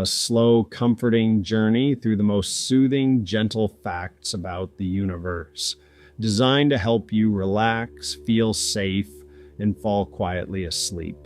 a slow, comforting journey through the most soothing, gentle facts about the universe, designed to help you relax, feel safe, and fall quietly asleep.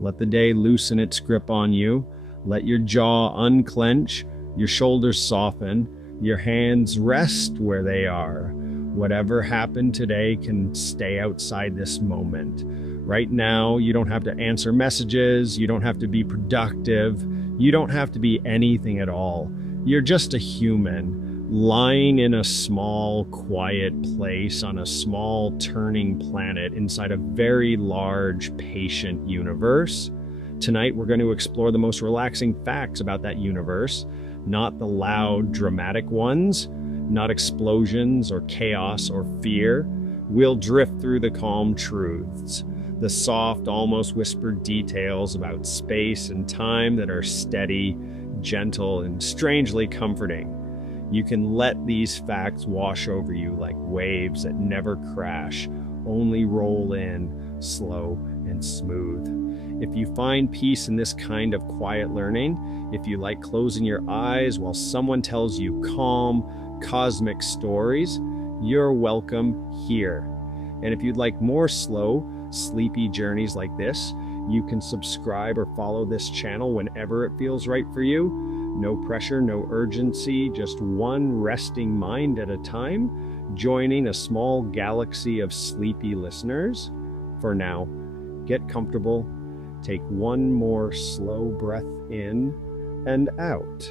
Let the day loosen its grip on you. Let your jaw unclench, your shoulders soften, your hands rest where they are. Whatever happened today can stay outside this moment. Right now, you don't have to answer messages, you don't have to be productive, you don't have to be anything at all. You're just a human, lying in a small, quiet place on a small, turning planet inside a very large, patient universe. Tonight, we're going to explore the most relaxing facts about that universe, not the loud, dramatic ones, not explosions or chaos or fear. We'll drift through the calm truths, the soft, almost whispered details about space and time that are steady, gentle, and strangely comforting. You can let these facts wash over you like waves that never crash, only roll in, slow and smooth. If you find peace in this kind of quiet learning, if you like closing your eyes while someone tells you calm, cosmic stories, you're welcome here. And if you'd like more slow, sleepy journeys like this, you can subscribe or follow this channel whenever it feels right for you. No pressure, no urgency, just one resting mind at a time, joining a small galaxy of sleepy listeners. For now, get comfortable, take one more slow breath in and out.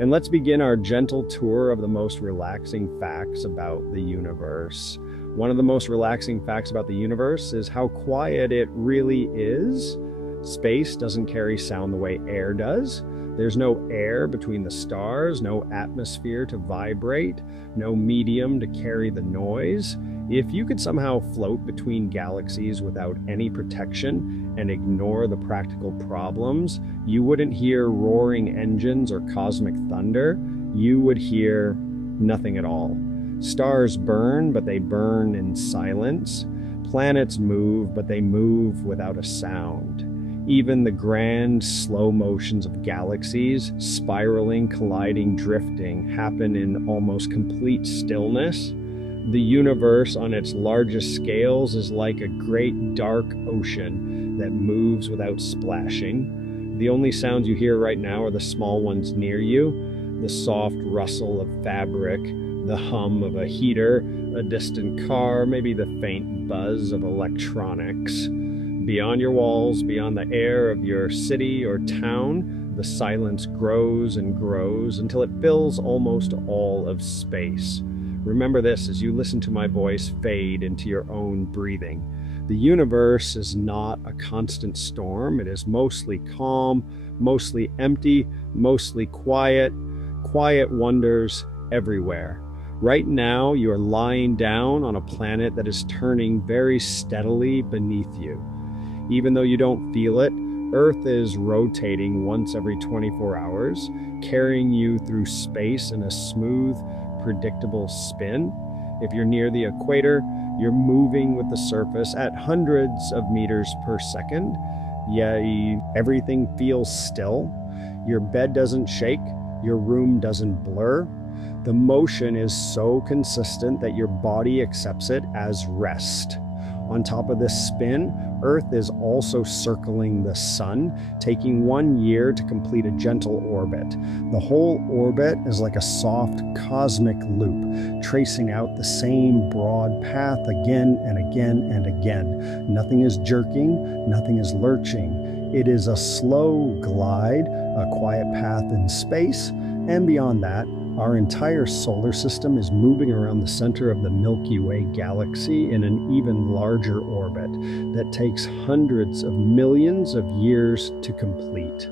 And let's begin our gentle tour of the most relaxing facts about the universe. One of the most relaxing facts about the universe is how quiet it really is. Space doesn't carry sound the way air does. There's no air between the stars, no atmosphere to vibrate, no medium to carry the noise. If you could somehow float between galaxies without any protection and ignore the practical problems, you wouldn't hear roaring engines or cosmic thunder. You would hear nothing at all. Stars burn, but they burn in silence. Planets move, but they move without a sound. Even the grand, slow motions of galaxies, spiraling, colliding, drifting, happen in almost complete stillness. The universe on its largest scales is like a great dark ocean that moves without splashing. The only sounds you hear right now are the small ones near you, the soft rustle of fabric, the hum of a heater, a distant car, maybe the faint buzz of electronics. Beyond your walls, beyond the air of your city or town, the silence grows and grows until it fills almost all of space. Remember this as you listen to my voice fade into your own breathing. The universe is not a constant storm. It is mostly calm, mostly empty, mostly quiet, quiet wonders everywhere. Right now, you are lying down on a planet that is turning very steadily beneath you. Even though you don't feel it, Earth is rotating once every 24 hours, carrying you through space in a smooth, predictable spin. If you're near the equator, you're moving with the surface at hundreds of meters per second. Yet everything feels still. Your bed doesn't shake, your room doesn't blur. The motion is so consistent that your body accepts it as rest. On top of this spin, Earth is also circling the sun, taking 1 year to complete a gentle orbit. The whole orbit is like a soft cosmic loop, tracing out the same broad path again and again and again. Nothing is jerking, nothing is lurching. It is a slow glide, a quiet path in space, and beyond that, our entire solar system is moving around the center of the Milky Way galaxy in an even larger orbit that takes hundreds of millions of years to complete.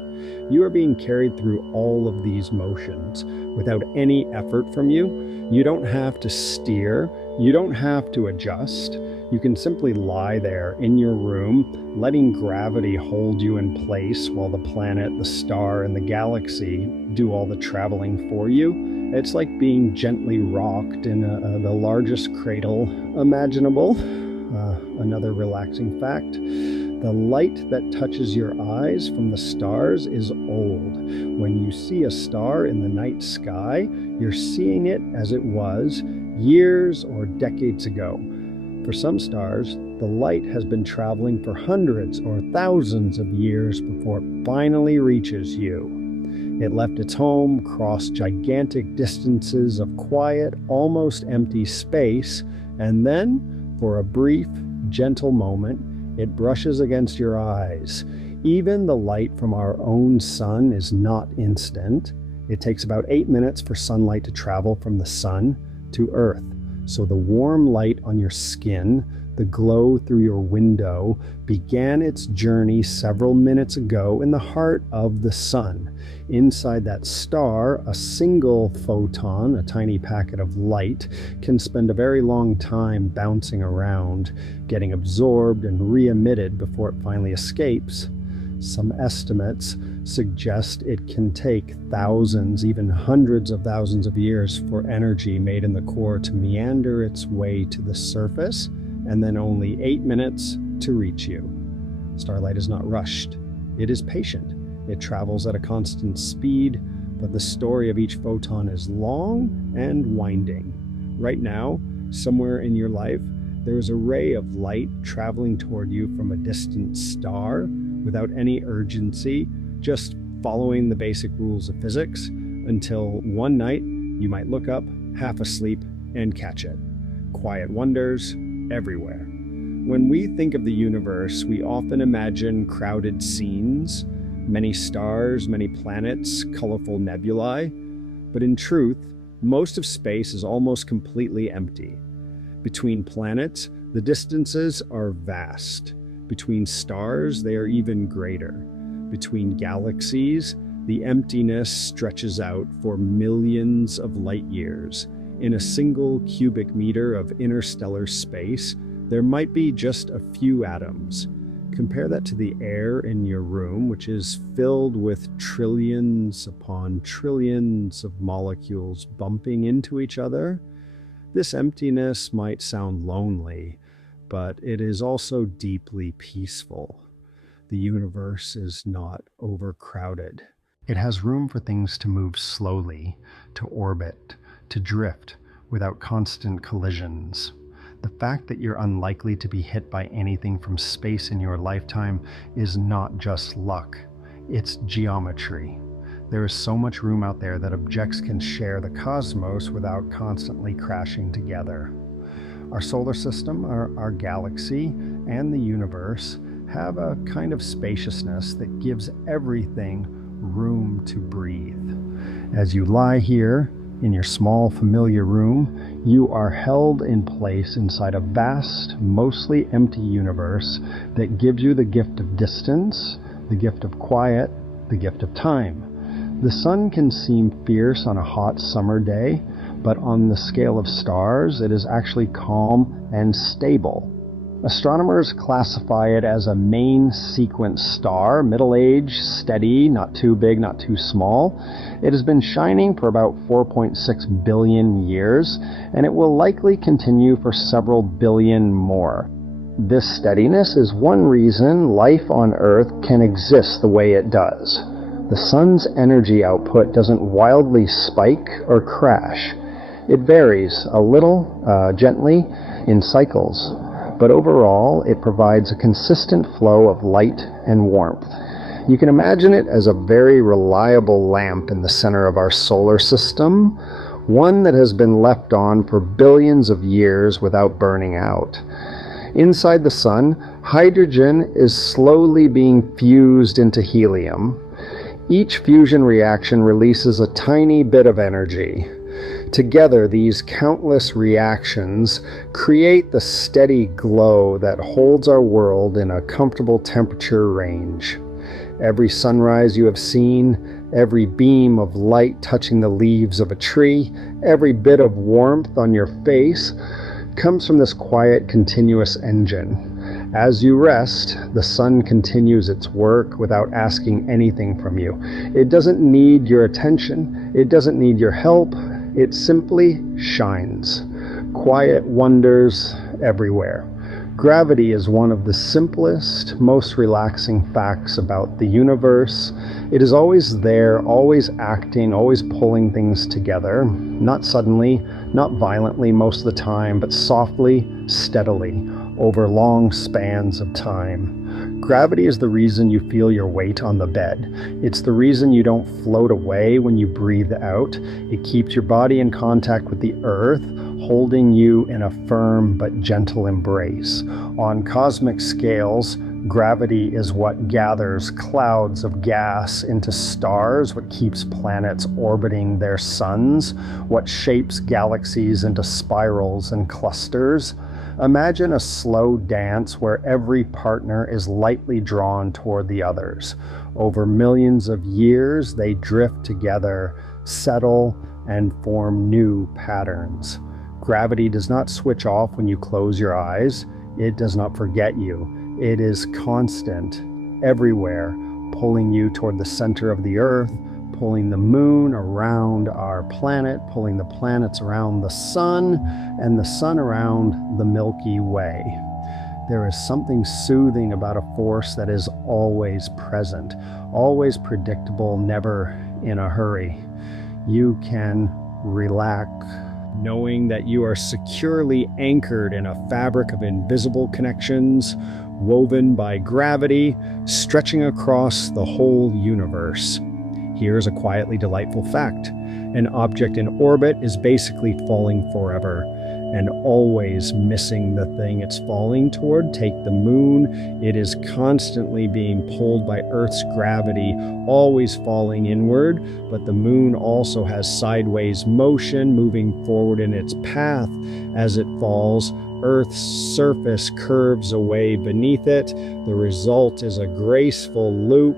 You are being carried through all of these motions without any effort from you. You don't have to steer, you don't have to adjust. You can simply lie there in your room, letting gravity hold you in place while the planet, the star, and the galaxy do all the traveling for you. It's like being gently rocked in the largest cradle imaginable. Another relaxing fact. The light that touches your eyes from the stars is old. When you see a star in the night sky, you're seeing it as it was years or decades ago. For some stars, the light has been traveling for hundreds or thousands of years before it finally reaches you. It left its home, crossed gigantic distances of quiet, almost empty space, and then, for a brief, gentle moment, it brushes against your eyes. Even the light from our own sun is not instant. It takes about 8 minutes for sunlight to travel from the sun to Earth. So the warm light on your skin, the glow through your window, began its journey several minutes ago in the heart of the sun. Inside that star, a single photon, a tiny packet of light, can spend a very long time bouncing around, getting absorbed and re-emitted before it finally escapes. Some estimates suggest it can take thousands, even hundreds of thousands of years for energy made in the core to meander its way to the surface, and then only 8 minutes to reach you. Starlight is not rushed. It is patient. It travels at a constant speed, but the story of each photon is long and winding. Right now, somewhere in your life, there is a ray of light traveling toward you from a distant star without any urgency, just following the basic rules of physics, until one night you might look up, half asleep, and catch it. Quiet wonders everywhere. When we think of the universe, we often imagine crowded scenes, many stars, many planets, colorful nebulae, but in truth, most of space is almost completely empty. Between planets, the distances are vast. Between stars, they are even greater. Between galaxies, the emptiness stretches out for millions of light years. In a single cubic meter of interstellar space, there might be just a few atoms. Compare that to the air in your room, which is filled with trillions upon trillions of molecules bumping into each other. This emptiness might sound lonely, but it is also deeply peaceful. The universe is not overcrowded. It has room for things to move slowly, to orbit, to drift without constant collisions. The fact that you're unlikely to be hit by anything from space in your lifetime is not just luck, it's geometry. There is so much room out there that objects can share the cosmos without constantly crashing together. Our solar system, our galaxy, and the universe have a kind of spaciousness that gives everything room to breathe. As you lie here in your small familiar room, you are held in place inside a vast, mostly empty universe that gives you the gift of distance, the gift of quiet, the gift of time. The sun can seem fierce on a hot summer day, but on the scale of stars, it is actually calm and stable. Astronomers classify it as a main sequence star, middle-aged, steady, not too big, not too small. It has been shining for about 4.6 billion years, and it will likely continue for several billion more. This steadiness is one reason life on Earth can exist the way it does. The sun's energy output doesn't wildly spike or crash. It varies a little, gently, in cycles. But overall, it provides a consistent flow of light and warmth. You can imagine it as a very reliable lamp in the center of our solar system, one that has been left on for billions of years without burning out. Inside the sun, hydrogen is slowly being fused into helium. Each fusion reaction releases a tiny bit of energy. Together, these countless reactions create the steady glow that holds our world in a comfortable temperature range. Every sunrise you have seen, every beam of light touching the leaves of a tree, every bit of warmth on your face comes from this quiet, continuous engine. As you rest, the sun continues its work without asking anything from you. It doesn't need your attention. It doesn't need your help. It simply shines. Quiet wonders everywhere. Gravity is one of the simplest, most relaxing facts about the universe. It is always there, always acting, always pulling things together. Not suddenly, not violently most of the time, but softly, steadily, over long spans of time. Gravity is the reason you feel your weight on the bed. It's the reason you don't float away when you breathe out. It keeps your body in contact with the earth, holding you in a firm but gentle embrace. On cosmic scales, gravity is what gathers clouds of gas into stars, what keeps planets orbiting their suns, what shapes galaxies into spirals and clusters. Imagine a slow dance where every partner is lightly drawn toward the others. Over millions of years, they drift together, settle, and form new patterns. Gravity does not switch off when you close your eyes. It does not forget you. It is constant, everywhere, pulling you toward the center of the earth, pulling the moon around our planet, pulling the planets around the sun, and the sun around the Milky Way. There is something soothing about a force that is always present, always predictable, never in a hurry. You can relax, knowing that you are securely anchored in a fabric of invisible connections, woven by gravity, stretching across the whole universe. Here's a quietly delightful fact. An object in orbit is basically falling forever and always missing the thing it's falling toward. Take the moon. It is constantly being pulled by Earth's gravity, always falling inward, but the moon also has sideways motion, moving forward in its path as it falls. Earth's surface curves away beneath it. The result is a graceful loop,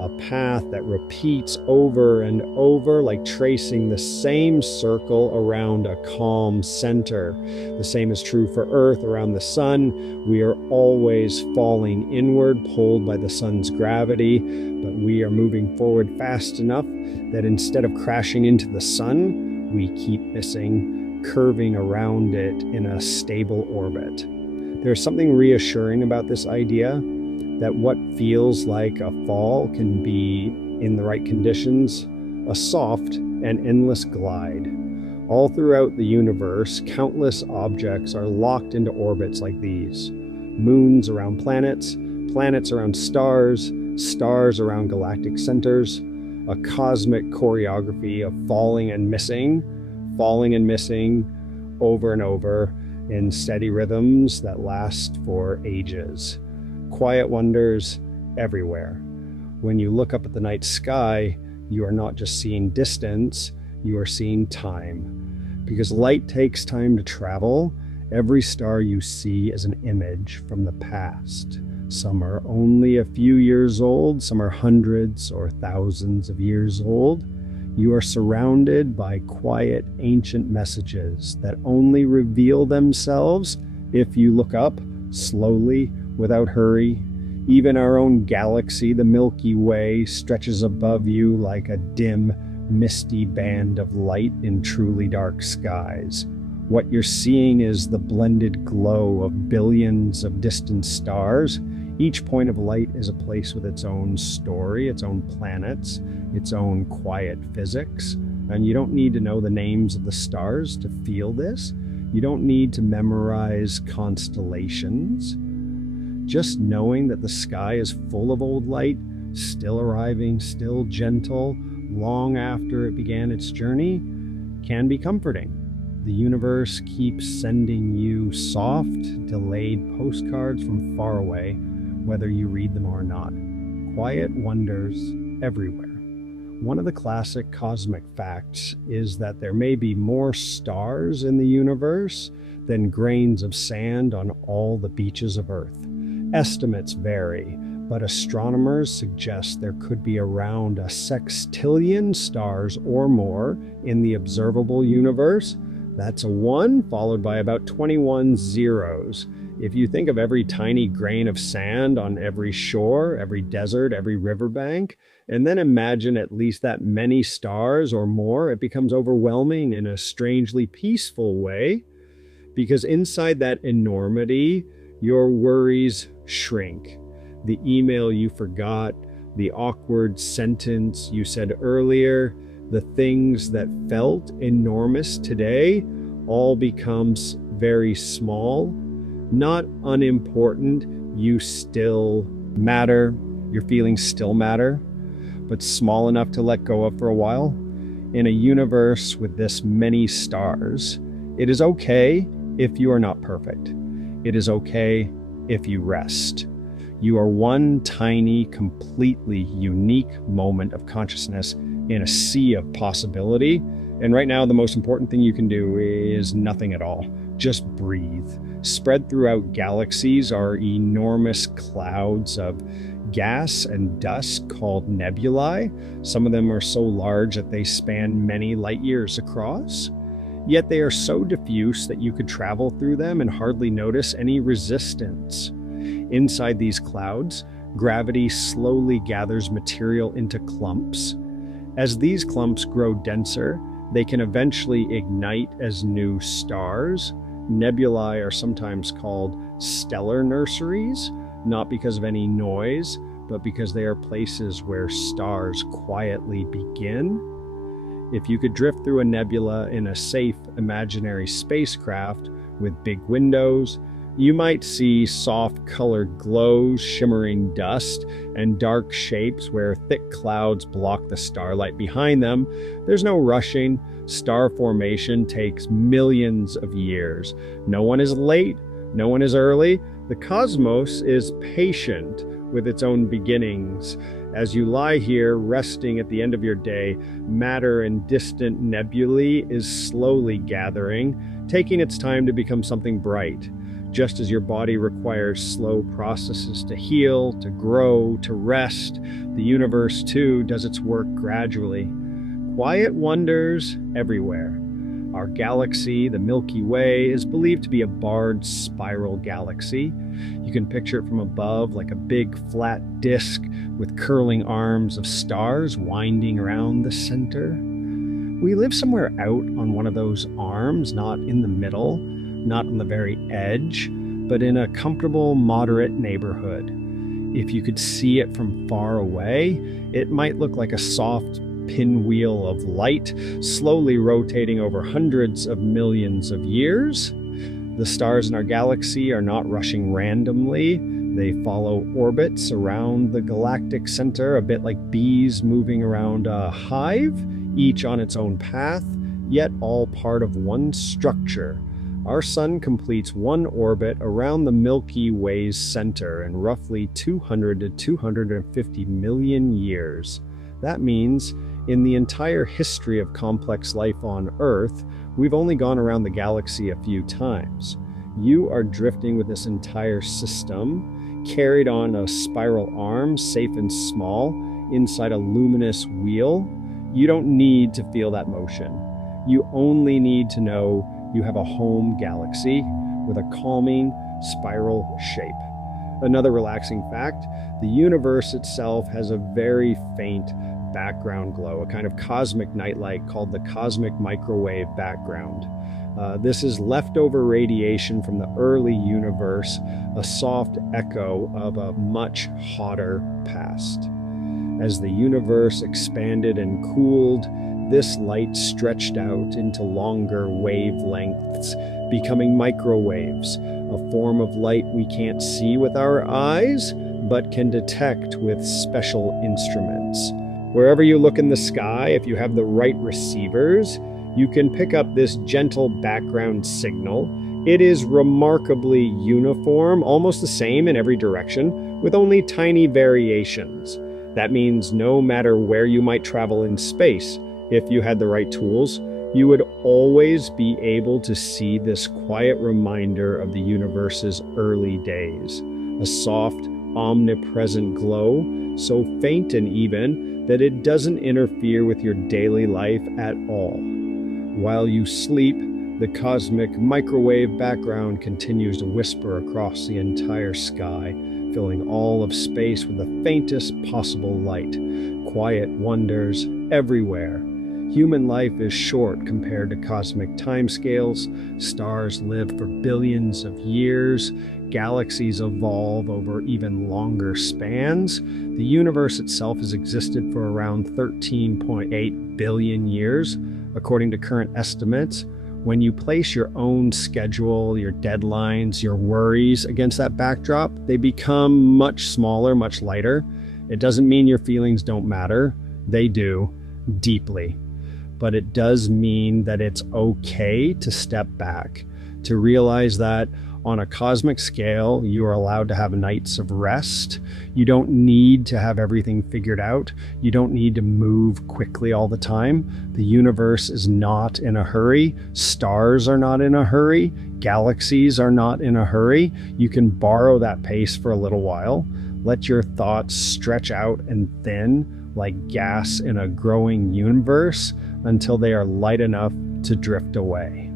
a path that repeats over and over, like tracing the same circle around a calm center. The same is true for Earth around the sun. We are always falling inward, pulled by the sun's gravity, but we are moving forward fast enough that instead of crashing into the sun, we keep missing, curving around it in a stable orbit. There's something reassuring about this idea that what feels like a fall can be, in the right conditions, a soft and endless glide. All throughout the universe, countless objects are locked into orbits like these. Moons around planets, planets around stars, stars around galactic centers, a cosmic choreography of falling and missing, over and over in steady rhythms that last for ages. Quiet wonders everywhere. When you look up at the night sky, you are not just seeing distance, you are seeing time. Because light takes time to travel, every star you see is an image from the past. Some are only a few years old, some are hundreds or thousands of years old. You are surrounded by quiet, ancient messages that only reveal themselves if you look up slowly, without hurry. Even our own galaxy, the Milky Way, stretches above you like a dim, misty band of light in truly dark skies. What you're seeing is the blended glow of billions of distant stars. Each point of light is a place with its own story, its own planets, its own quiet physics. And you don't need to know the names of the stars to feel this. You don't need to memorize constellations. Just knowing that the sky is full of old light, still arriving, still gentle, long after it began its journey, can be comforting. The universe keeps sending you soft, delayed postcards from far away, whether you read them or not. Quiet wonders everywhere. One of the classic cosmic facts is that there may be more stars in the universe than grains of sand on all the beaches of Earth. Estimates vary, but astronomers suggest there could be around a sextillion stars or more in the observable universe. That's a 1 followed by about 21 zeros. If you think of every tiny grain of sand on every shore, every desert, every riverbank, and then imagine at least that many stars or more, it becomes overwhelming in a strangely peaceful way, because inside that enormity, Your worries shrink. The email you forgot, the awkward sentence you said earlier, the things that felt enormous today all becomes very small, not unimportant. You still matter. Your feelings still matter, but small enough to let go of for a while. In a universe with this many stars, it is okay if you are not perfect. It is okay if you rest. You are one tiny, completely unique moment of consciousness in a sea of possibility. And right now, the most important thing you can do is nothing at all. Just breathe. Spread throughout galaxies are enormous clouds of gas and dust called nebulae. Some of them are so large that they span many light years across. Yet they are so diffuse that you could travel through them and hardly notice any resistance. Inside these clouds, gravity slowly gathers material into clumps. As these clumps grow denser, they can eventually ignite as new stars. Nebulae are sometimes called stellar nurseries, not because of any noise, but because they are places where stars quietly begin. If you could drift through a nebula in a safe, imaginary spacecraft with big windows, you might see soft colored glows, shimmering dust, and dark shapes where thick clouds block the starlight behind them. There's no rushing. Star formation takes millions of years. No one is late. No one is early. The cosmos is patient with its own beginnings. As you lie here, resting at the end of your day, matter in distant nebulae is slowly gathering, taking its time to become something bright. Just as your body requires slow processes to heal, to grow, to rest, the universe too does its work gradually. Quiet wonders everywhere. Our galaxy, the Milky Way, is believed to be a barred spiral galaxy. You can picture it from above like a big flat disk with curling arms of stars winding around the center. We live somewhere out on one of those arms, not in the middle, not on the very edge, but in a comfortable, moderate neighborhood. If you could see it from far away, it might look like a soft pinwheel of light, slowly rotating over hundreds of millions of years. The stars in our galaxy are not rushing randomly. They follow orbits around the galactic center, a bit like bees moving around a hive, each on its own path, yet all part of one structure. Our sun completes one orbit around the Milky Way's center in roughly 200 to 250 million years. That means, in the entire history of complex life on Earth, we've only gone around the galaxy a few times. You are drifting with this entire system, carried on a spiral arm, safe and small, inside a luminous wheel. You don't need to feel that motion. You only need to know you have a home galaxy with a calming spiral shape. Another relaxing fact, the universe itself has a very faint background glow, a kind of cosmic nightlight called the cosmic microwave background. This is leftover radiation from the early universe, a soft echo of a much hotter past. As the universe expanded and cooled, this light stretched out into longer wavelengths, becoming microwaves, a form of light we can't see with our eyes, but can detect with special instruments. Wherever you look in the sky, if you have the right receivers, you can pick up this gentle background signal. It is remarkably uniform, almost the same in every direction, with only tiny variations. That means no matter where you might travel in space, if you had the right tools, you would always be able to see this quiet reminder of the universe's early days. A soft, omnipresent glow, so faint and even that it doesn't interfere with your daily life at all. While you sleep, the cosmic microwave background continues to whisper across the entire sky, filling all of space with the faintest possible light. Quiet wonders everywhere. Human life is short compared to cosmic timescales. Stars live for billions of years. Galaxies evolve over even longer spans. The universe itself has existed for around 13.8 billion years, according to current estimates. When you place your own schedule, your deadlines, your worries against that backdrop, they become much smaller, much lighter. It doesn't mean your feelings don't matter. They do, deeply. But it does mean that it's okay to step back, to realize that on a cosmic scale, you are allowed to have nights of rest. You don't need to have everything figured out. You don't need to move quickly all the time. The universe is not in a hurry. Stars are not in a hurry. Galaxies are not in a hurry. You can borrow that pace for a little while. Let your thoughts stretch out and thin like gas in a growing universe until they are light enough to drift away.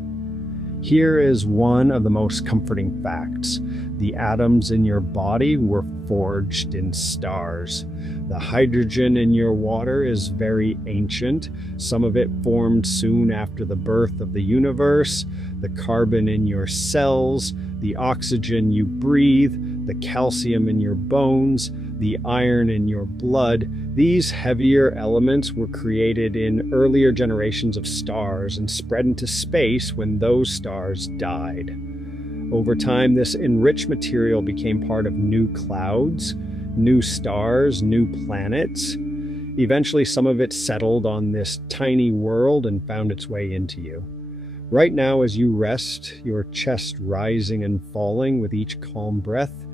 Here is one of the most comforting facts. The atoms in your body were forged in stars. The hydrogen in your water is very ancient. Some of it formed soon after the birth of the universe. The carbon in your cells, the oxygen you breathe, the calcium in your bones, the iron in your blood. These heavier elements were created in earlier generations of stars and spread into space when those stars died. Over time, this enriched material became part of new clouds, new stars, new planets. Eventually, some of it settled on this tiny world and found its way into you. Right now, as you rest, your chest rising and falling with each calm breath,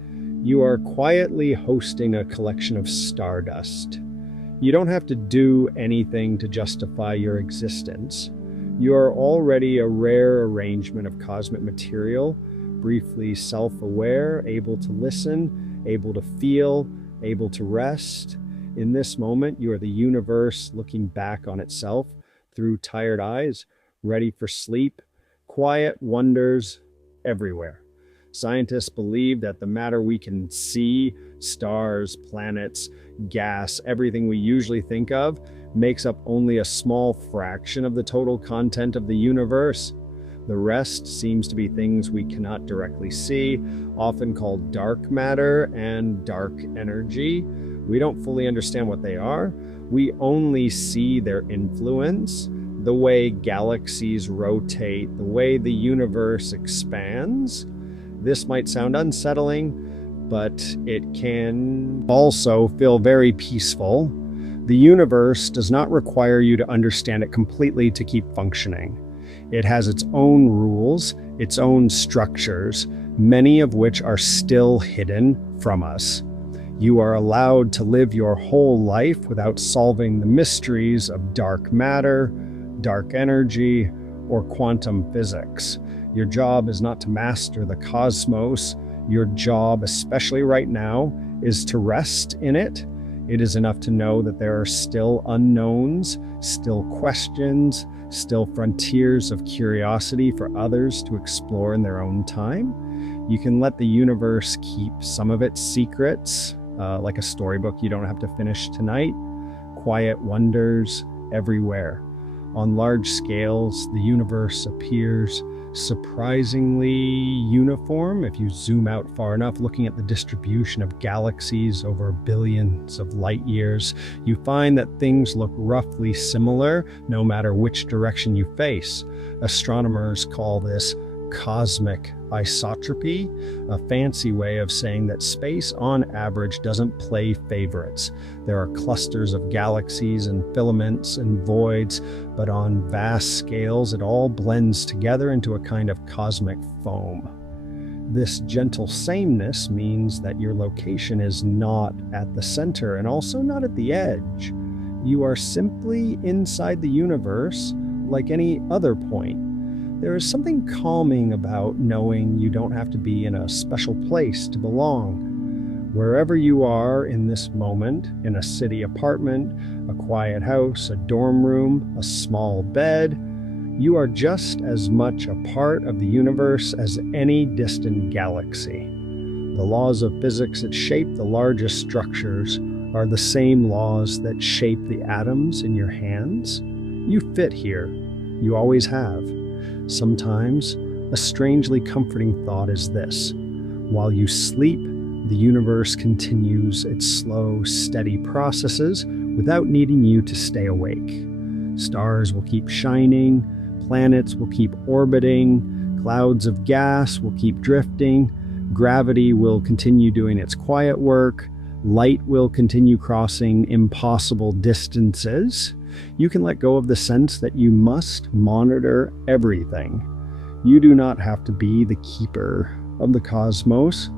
you are quietly hosting a collection of stardust. You don't have to do anything to justify your existence. You are already a rare arrangement of cosmic material, briefly self-aware, able to listen, able to feel, able to rest. In this moment, you are the universe looking back on itself through tired eyes, ready for sleep. Quiet wonders everywhere. Scientists believe that the matter we can see, stars, planets, gas, everything we usually think of, makes up only a small fraction of the total content of the universe. The rest seems to be things we cannot directly see, often called dark matter and dark energy. We don't fully understand what they are. We only see their influence, the way galaxies rotate, the way the universe expands. This might sound unsettling, but it can also feel very peaceful. The universe does not require you to understand it completely to keep functioning. It has its own rules, its own structures, many of which are still hidden from us. You are allowed to live your whole life without solving the mysteries of dark matter, dark energy, or quantum physics. Your job is not to master the cosmos. Your job, especially right now, is to rest in it. It is enough to know that there are still unknowns, still questions, still frontiers of curiosity for others to explore in their own time. You can let the universe keep some of its secrets, like a storybook you don't have to finish tonight. Quiet wonders everywhere. On large scales, the universe appears surprisingly uniform. If you zoom out far enough, looking at the distribution of galaxies over billions of light years, you find that things look roughly similar no matter which direction you face. Astronomers call this cosmic isotropy, a fancy way of saying that space on average doesn't play favorites. There are clusters of galaxies and filaments and voids, but on vast scales it all blends together into a kind of cosmic foam. This gentle sameness means that your location is not at the center and also not at the edge. You are simply inside the universe like any other point. There is something calming about knowing you don't have to be in a special place to belong. Wherever you are in this moment, in a city apartment, a quiet house, a dorm room, a small bed, you are just as much a part of the universe as any distant galaxy. The laws of physics that shape the largest structures are the same laws that shape the atoms in your hands. You fit here. You always have. Sometimes, a strangely comforting thought is this: while you sleep, the universe continues its slow, steady processes without needing you to stay awake. Stars will keep shining, planets will keep orbiting, clouds of gas will keep drifting, gravity will continue doing its quiet work, light will continue crossing impossible distances. You can let go of the sense that you must monitor everything. You do not have to be the keeper of the cosmos.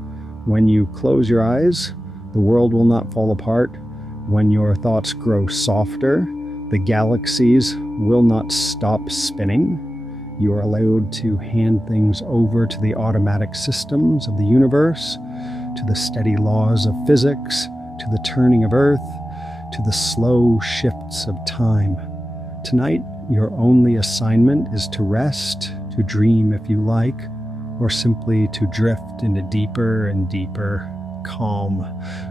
When you close your eyes, the world will not fall apart. When your thoughts grow softer, the galaxies will not stop spinning. You are allowed to hand things over to the automatic systems of the universe, to the steady laws of physics, to the turning of Earth, to the slow shifts of time. Tonight, your only assignment is to rest, to dream if you like, or simply to drift into deeper and deeper, calm,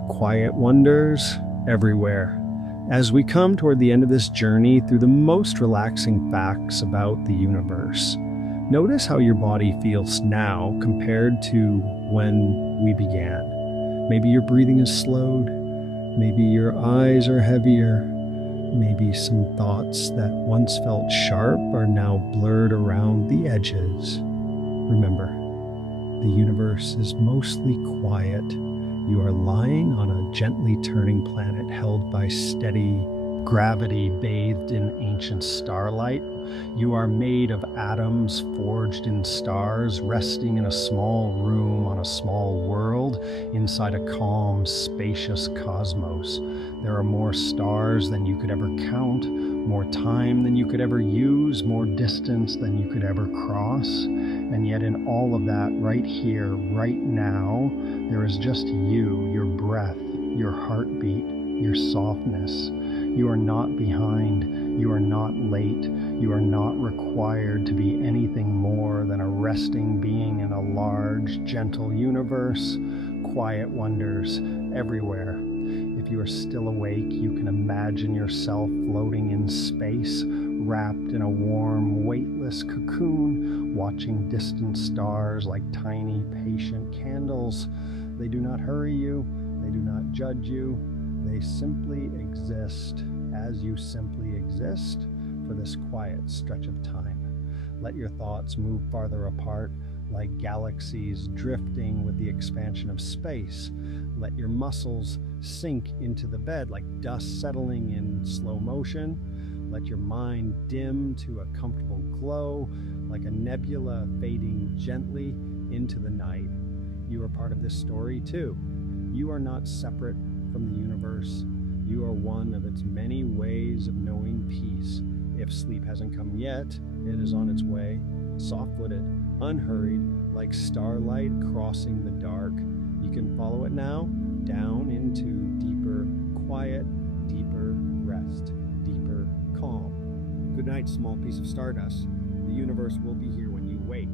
quiet wonders everywhere. As we come toward the end of this journey through the most relaxing facts about the universe, notice how your body feels now compared to when we began. Maybe your breathing is slowed. Maybe your eyes are heavier. Maybe some thoughts that once felt sharp are now blurred around the edges. Remember, the universe is mostly quiet. You are lying on a gently turning planet held by steady gravity bathed in ancient starlight. You are made of atoms forged in stars, resting in a small room on a small world inside a calm, spacious cosmos. There are more stars than you could ever count, more time than you could ever use, more distance than you could ever cross. And yet in all of that, right here, right now, there is just you, your breath, your heartbeat, your softness. You are not behind. You are not late. You are not required to be anything more than a resting being in a large, gentle universe. Quiet wonders everywhere. If you are still awake, you can imagine yourself floating in space, wrapped in a warm, weightless cocoon, watching distant stars like tiny, patient candles. They do not hurry you. They do not judge you. They simply exist as you simply exist for this quiet stretch of time. Let your thoughts move farther apart like galaxies drifting with the expansion of space. Let your muscles sink into the bed like dust settling in slow motion. Let your mind dim to a comfortable glow like a nebula fading gently into the night. You are part of this story too. You are not separate from the universe. You are one of its many ways of knowing peace. If sleep hasn't come yet, it is on its way, soft-footed, unhurried, like starlight crossing the dark. You can follow it now, down into deeper quiet, deeper rest, deeper calm. Good night, small piece of stardust. The universe will be here when you wake.